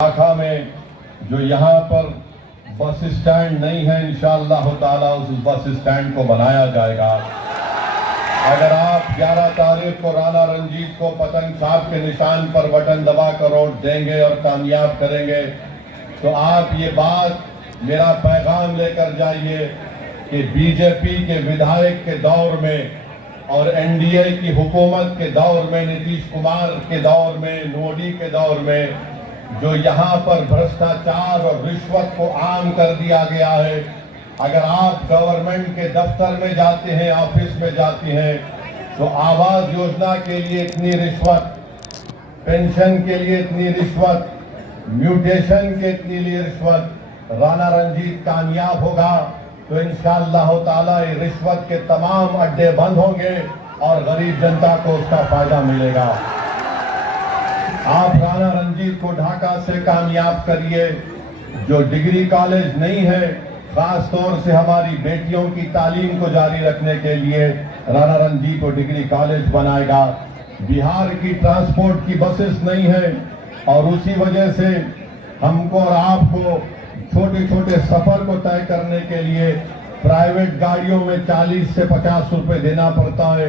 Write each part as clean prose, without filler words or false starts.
ढाका में जो यहाँ पर बस स्टैंड नहीं है, इंशाअल्लाह ताला उस बस स्टैंड को बनाया जाएगा। अगर आप 11 तारीख को राणा रंजीत को पतंग छाप के निशान पर बटन दबा कर वोट देंगे और कामयाब करेंगे, तो आप ये बात, मेरा पैगाम लेकर जाइए कि बीजेपी के विधायक के दौर में और एनडीए की हुकूमत के दौर में, नीतीश कुमार के दौर में, मोदी के दौर में जो यहाँ पर भ्रष्टाचार और रिश्वत को आम कर दिया गया है। अगर आप गवर्नमेंट के दफ्तर में जाते हैं, ऑफिस में जाते हैं, तो आवास योजना के लिए इतनी रिश्वत, पेंशन के लिए इतनी रिश्वत, म्यूटेशन के इतनी रिश्वत, राणा रंजीत कामयाब होगा तो इंशाअल्लाह ताला रिश्वत के तमाम अड्डे बंद होंगे और गरीब जनता को उसका फायदा मिलेगा। आप राणा रंजीत को ढाका से कामयाब करिए। जो डिग्री कॉलेज नहीं है, खास तौर से हमारी बेटियों की तालीम को जारी रखने के लिए राणा रंजीत को डिग्री कॉलेज बनाएगा। बिहार की ट्रांसपोर्ट की बसेस नहीं है और उसी वजह से हमको और आपको छोटे छोटे सफर को तय करने के लिए प्राइवेट गाड़ियों में 40 से 50 रुपए देना पड़ता है।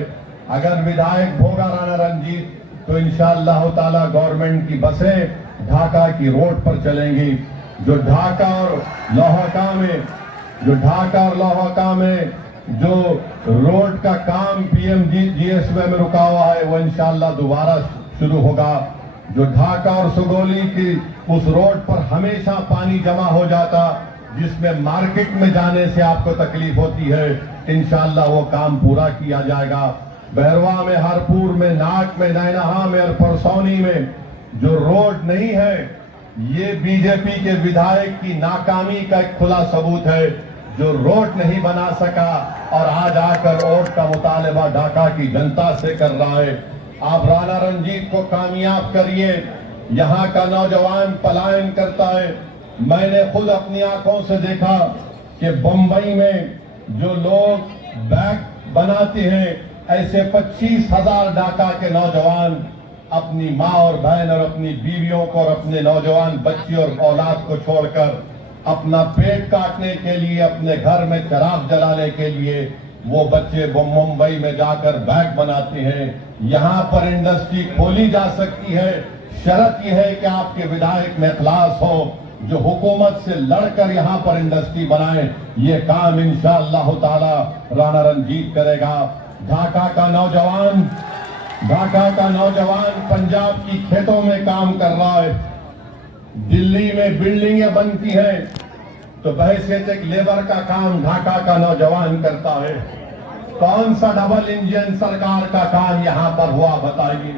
अगर विधायक होगा राणा रंजीत तो इंशाअल्लाह ताला गवर्नमेंट की बसें ढाका की रोड पर चलेंगी। जो ढाका और लोहाका में जो रोड का काम पीएमजीएसवाई में रुका हुआ है, वो इंशाअल्लाह दोबारा शुरू होगा। जो ढाका और सुगौली की उस रोड पर हमेशा पानी जमा हो जाता, जिसमें मार्केट में जाने से आपको तकलीफ होती है, इंशाअल्लाह वो काम पूरा किया जाएगा। बहरवा में, हरपुर में, नाक में, नैनहा में और परसौनी में जो रोड नहीं है, ये बीजेपी के विधायक की नाकामी का एक खुला सबूत है। जो रोड नहीं बना सका और आज आकर वोट का मुतालबा ढाका की जनता से कर रहा है। आप राणा रंजीत को कामयाब करिए। यहाँ का नौजवान पलायन करता है। मैंने खुद अपनी आंखों से देखा कि बंबई में जो लोग बैग बनाते हैं, ऐसे 25,000 ढाका के नौजवान अपनी माँ और बहन और अपनी बीवियों को और अपने नौजवान बच्ची और औलाद को छोड़कर अपना पेट काटने के लिए, अपने घर में चिराग जलाने के लिए वो बच्चे मुंबई में जाकर बैग बनाते हैं। यहाँ पर इंडस्ट्री खोली जा सकती है। शर्त यह है कि आपके विधायक में इखलास हो, जो हुकूमत से लड़कर यहाँ पर इंडस्ट्री बनाए। ये काम इंशाअल्लाह ताला राणा रंजीत करेगा। ढाका का नौजवान पंजाब की खेतों में काम कर रहा है। दिल्ली में बिल्डिंगें बनती हैं तो बहैसियत एक लेबर का काम ढाका का नौजवान करता है। कौन सा डबल इंजन सरकार का काम यहां पर हुआ बताइए।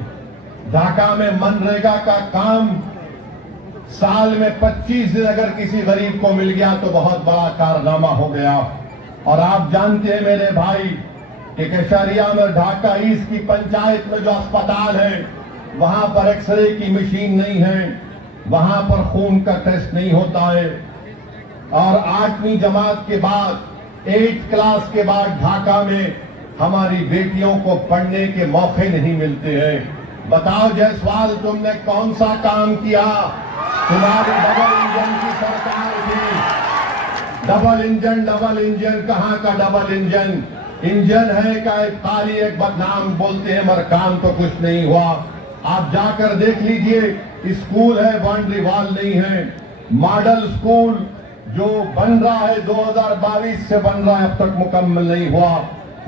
ढाका में मनरेगा का काम साल में 25 दिन अगर किसी गरीब को मिल गया तो बहुत बड़ा कारनामा हो गया। और आप जानते हैं मेरे भाई कि केशरिया में ढाका ईस्ट की पंचायत में जो अस्पताल है, वहां पर एक्सरे की मशीन नहीं है, वहां पर खून का टेस्ट नहीं होता है। और 8वीं जमात के बाद, 8th क्लास के बाद ढाका में हमारी बेटियों को पढ़ने के मौके नहीं मिलते हैं। बताओ जायसवाल, तुमने कौन सा काम किया? तुम्हारी डबल इंजन की सरकार थी। डबल इंजन कहाँ का डबल इंजन? इंजन है का एक खाली एक बदनाम बोलते हैं, मगर काम तो कुछ नहीं हुआ। आप जाकर देख लीजिए, स्कूल है, बाउंड्री वॉल नहीं है। मॉडल स्कूल जो बन रहा है 2022 से बन रहा है, अब तक मुकम्मल नहीं हुआ।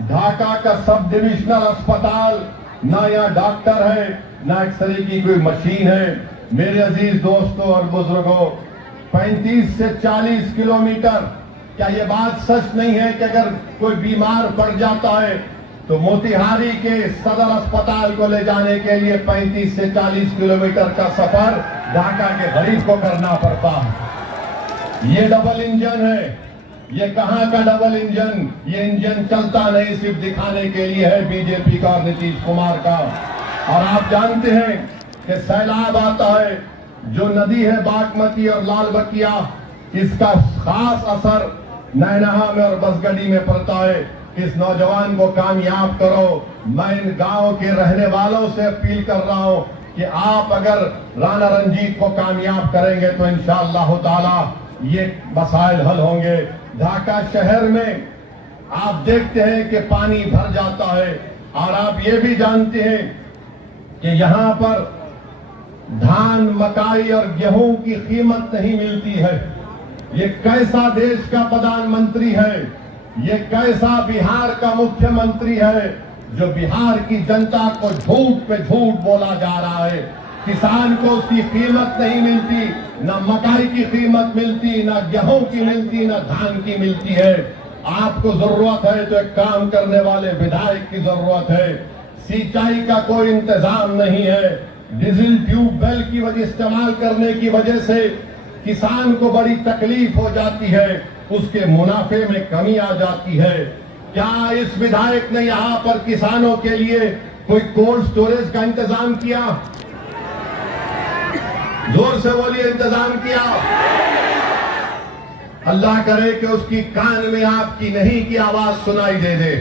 ढाका का सब डिविजनल अस्पताल, ना यहाँ डॉक्टर है, ना एक्सरे की कोई मशीन है। मेरे अजीज दोस्तों और बुजुर्गों, 35 से 40 किलोमीटर, क्या ये बात सच नहीं है कि अगर कोई बीमार पड़ जाता है तो मोतिहारी के सदर अस्पताल को ले जाने के लिए 35 से 40 किलोमीटर का सफर ढाका के गरीब को करना पड़ता है। ये डबल इंजन है। ये कहाँ का डबल इंजन? ये इंजन चलता नहीं, सिर्फ दिखाने के लिए है बीजेपी का और नीतीश कुमार का। और आप जानते हैं कि सैलाब आता है, जो नदी है बागमती और लालबकिया, इसका खास असर नैनहा में और बसगढ़ी में पड़ता है। इस नौजवान को कामयाब करो। मैं इन गांव के रहने वालों से अपील कर रहा हूं कि आप अगर राणा रंजीत को कामयाब करेंगे तो इंशाअल्लाह ताला ये मसाइल हल होंगे। ढाका शहर में आप देखते हैं कि पानी भर जाता है और आप ये भी जानते हैं कि यहां पर धान, मकाई और गेहूं की कीमत नहीं मिलती है। ये कैसा देश का प्रधानमंत्री है, ये कैसा बिहार का मुख्यमंत्री है जो बिहार की जनता को झूठ पे झूठ बोला जा रहा है। किसान को उसकी कीमत नहीं मिलती, ना मकाई की कीमत मिलती, ना गेहूं की मिलती, ना धान की मिलती है। आपको जरूरत है तो एक काम करने वाले विधायक की जरूरत है। सिंचाई का कोई इंतजाम नहीं है। डीजल ट्यूबवेल की वजह इस्तेमाल करने की वजह से किसान को बड़ी तकलीफ हो जाती है, उसके मुनाफे में कमी आ जाती है। क्या इस विधायक ने यहां पर किसानों के लिए कोई कोल्ड स्टोरेज का इंतजाम किया? जोर से बोलिए, इंतजाम किया? अल्लाह करे कि उसकी कान में आपकी नहीं की आवाज सुनाई दे दे।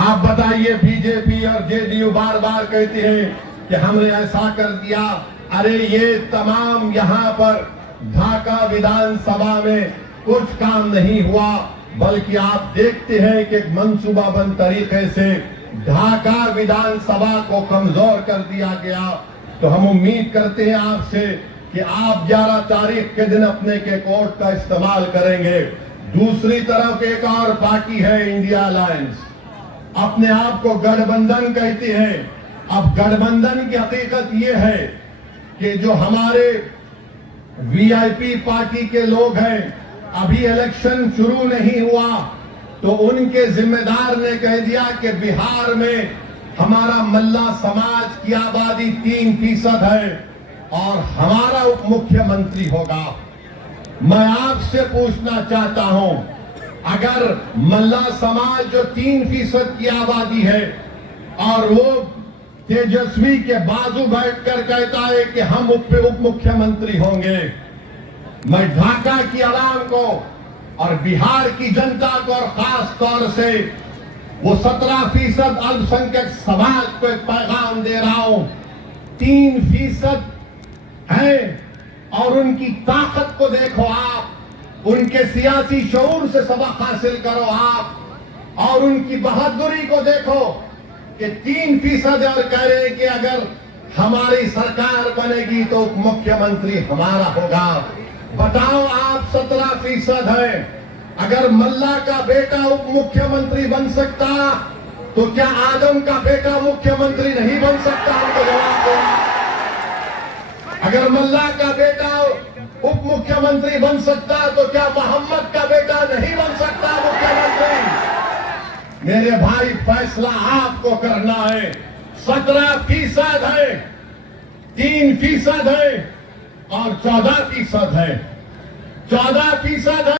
आप बताइए, बीजेपी और जेडीयू बार बार कहते हैं कि हमने ऐसा कर दिया। अरे ये तमाम यहां पर ढाका विधानसभा में कुछ काम नहीं हुआ, बल्कि आप देखते हैं कि मंसूबाबंद तरीके से ढाका विधानसभा को कमजोर कर दिया गया। तो हम उम्मीद करते हैं आपसे कि आप 11 तारीख के दिन अपने के कोर्ट का इस्तेमाल करेंगे। दूसरी तरफ एक और पार्टी है, इंडिया अलायंस, अपने आप को गठबंधन कहती है। अब गठबंधन की हकीकत यह है कि जो हमारे वीआईपी पार्टी के लोग हैं, अभी इलेक्शन शुरू नहीं हुआ तो उनके जिम्मेदार ने कह दिया कि बिहार में हमारा मल्ला समाज की आबादी 3% है और हमारा उप मुख्यमंत्री होगा। मैं आपसे पूछना चाहता हूं, अगर मल्ला समाज जो 3% की आबादी है और वो तेजस्वी के बाजू बैठकर कहता है कि हम उप मुख्यमंत्री होंगे, मैं ढाका की आवाम को और बिहार की जनता को और खास तौर से वो 17% अल्पसंख्यक समाज को एक पैगाम दे रहा हूं। 3% है और उनकी ताकत को देखो आप, उनके सियासी शऊर से सबक हासिल करो आप, और उनकी बहादुरी को देखो कि 3% और कह रहे हैं कि अगर हमारी सरकार बनेगी तो उप मुख्यमंत्री हमारा होगा। बताओ आप, 17% है। अगर मल्ला का बेटा उप मुख्यमंत्री बन सकता तो क्या आदम का बेटा मुख्यमंत्री नहीं बन सकता? हमको जवाब दो। अगर मल्ला का बेटा उप मुख्यमंत्री बन सकता तो क्या मोहम्मद का बेटा नहीं बन सकता मुख्यमंत्री? मेरे भाई, फैसला आपको करना है। 17% है, 3% है और 14% है। 14% है।